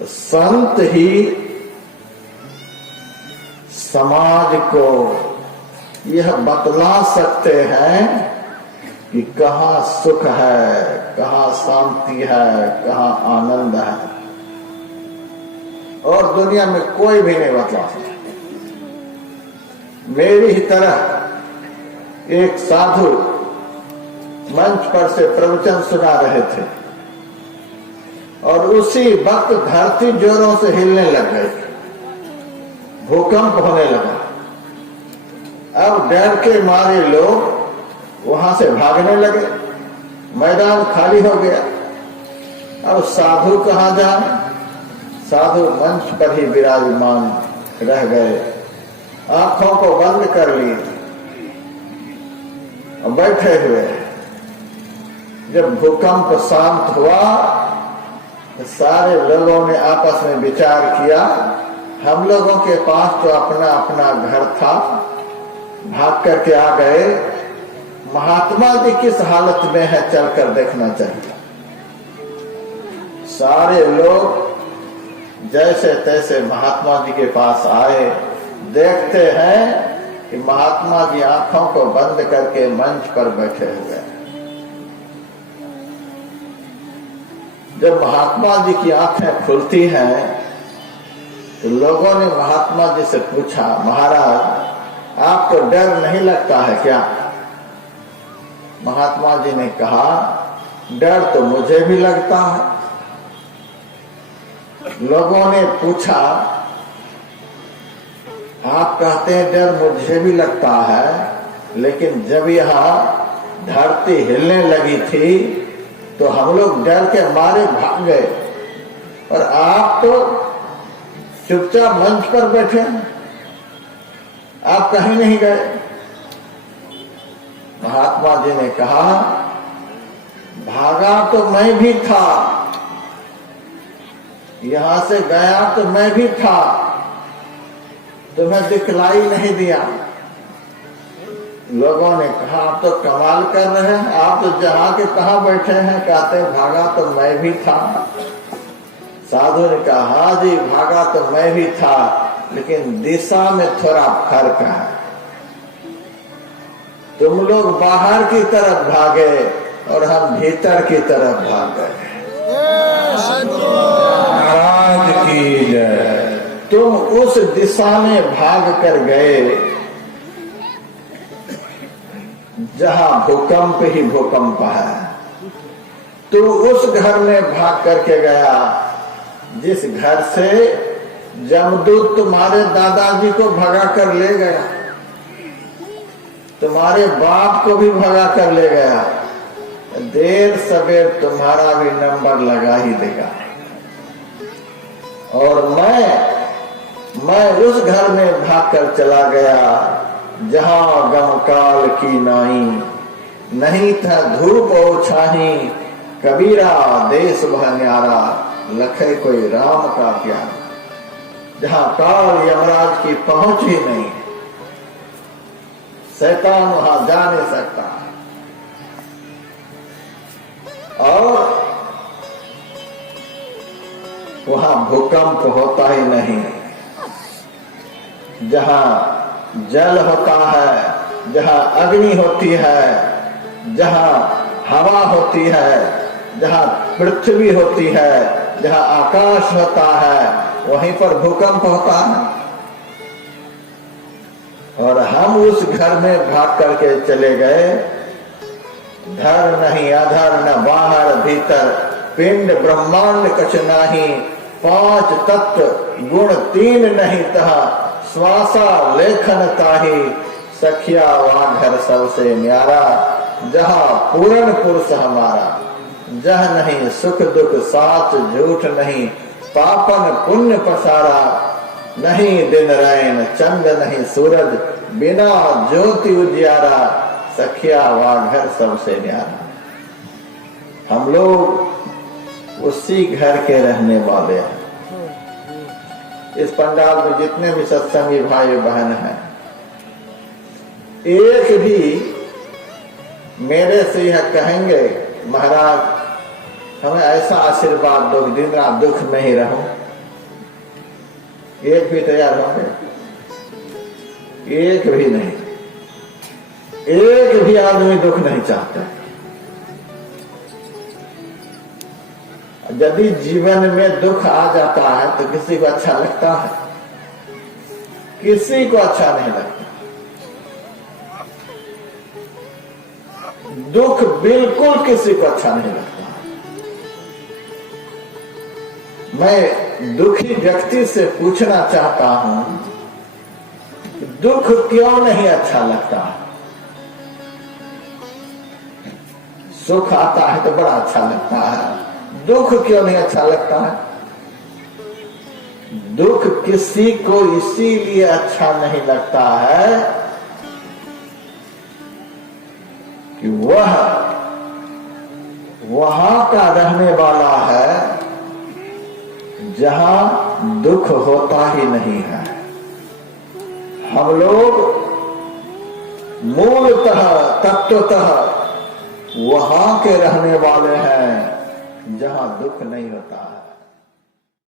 तो संत ही समाज को यह बतला सकते हैं कि कहाँ सुख है, कहाँ शांति है, कहाँ आनंद है, और दुनिया में कोई भी नहीं बतला सकता। मेरी ही तरह एक साधु मंच पर से प्रवचन सुना रहे थे और उसी वक्त धरती जोरों से हिलने लग गई, भूकंप होने लगा। अब डर के मारे लोग वहां से भागने लगे, मैदान खाली हो गया। अब साधु कहाँ जाए? साधु मंच पर ही विराजमान रह गए, आंखों को बंद कर लिए और बैठे हुए। जब भूकंप शांत हुआ तो सारे लोगों ने आपस में विचार किया, हम लोगों के पास तो अपना अपना घर था, भाग करके आ गए, महात्मा जी किस हालत में है चलकर देखना चाहिए। सारे लोग जैसे तैसे महात्मा जी के पास आए। देखते हैं कि महात्मा जी आंखों को बंद करके मंच पर बैठे हुए हैं। जब महात्मा जी की आंखें खुलती हैं तो लोगों ने महात्मा जी से पूछा, महाराज आपको डर नहीं लगता है क्या? महात्मा जी ने कहा, डर तो मुझे भी लगता है। लोगों ने पूछा, आप कहते हैं डर मुझे भी लगता है, लेकिन जब यहाँ धरती हिलने लगी थी तो हम लोग डर के मारे भाग गए, और आप तो चुपचाप मंच पर बैठे, आप कहीं नहीं गए। महात्मा जी ने कहा, भागा तो मैं भी था, यहां से गया तो मैं भी था, तुम्हें दिखलाई नहीं दिया। लोगों ने कहा, आप तो कमाल कर रहे हैं, आप तो जहां के कहां बैठे हैं, कहते भागा तो मैं भी था। साधु ने कहा, हाँ जी भागा तो मैं भी था, लेकिन दिशा में थोड़ा फर्क है। तुम लोग बाहर की तरफ भागे और हम भीतर की तरफ भाग गए। महाराज की जय। तुम उस दिशा में भाग कर गए जहां भूकंप ही भूकंप है। तू उस घर में भाग करके गया जिस घर से जमदूत तुम्हारे दादाजी को भगा कर ले गया, तुम्हारे बाप को भी भगा कर ले गया। देर सवेर तुम्हारा भी नंबर लगा ही देगा। और मैं उस घर में भाग कर चला गया जहां गम काल की नाई, नहीं था धूप और छाही, कबीरा देश वह न्यारा, लखे कोई राम का प्यार। जहां काल यमराज की पहुंच ही नहीं, शैतान वहां जा नहीं सकता। और वहां भूकंप होता ही नहीं। जहां जल होता है, जहां अग्नि होती है, जहां हवा होती है, जहां पृथ्वी होती है, जहां आकाश होता है, वहीं पर भूकंप होता है। और हम उस घर में भाग करके चले गए। धर नहीं अधर न बाहर भीतर, पिंड ब्रह्मांड कछ नाही, पांच तत्व गुण तीन नहीं तहा, श्वासा लेखन ताही, सखिया वाघर सबसे न्यारा, जहां पूर्ण पुरुष हमारा, जह नहीं सुख दुख साच झूठ नहीं, पापन पुण्य पसारा, नहीं दिन रैन चंद नहीं सूरज, बिना ज्योति उजियारा, सखिया वाघर सबसे न्यारा। हम लोग उसी घर के रहने वाले हैं। इस पंडाल में जितने भी सत्संगी भाई बहन हैं, एक भी मेरे से यह कहेंगे, महाराज हमें ऐसा आशीर्वाद दो, दिन रात दुख में ही रहो, एक भी तैयार होंगे? एक भी नहीं। एक भी आदमी दुख नहीं चाहता। यदि जीवन में दुख आ जाता है तो किसी को अच्छा लगता है? किसी को अच्छा नहीं लगता। दुख बिल्कुल किसी को अच्छा नहीं लगता। मैं दुखी व्यक्ति से पूछना चाहता हूं, दुख क्यों नहीं अच्छा लगता? सुख आता है तो बड़ा अच्छा लगता है, दुख क्यों नहीं अच्छा लगता है? दुख किसी को इसीलिए अच्छा नहीं लगता है कि वह वहां का रहने वाला है जहां दुख होता ही नहीं है। हम लोग मूलतः तत्वतः वहां के रहने वाले हैं जहां दुख नहीं होता है।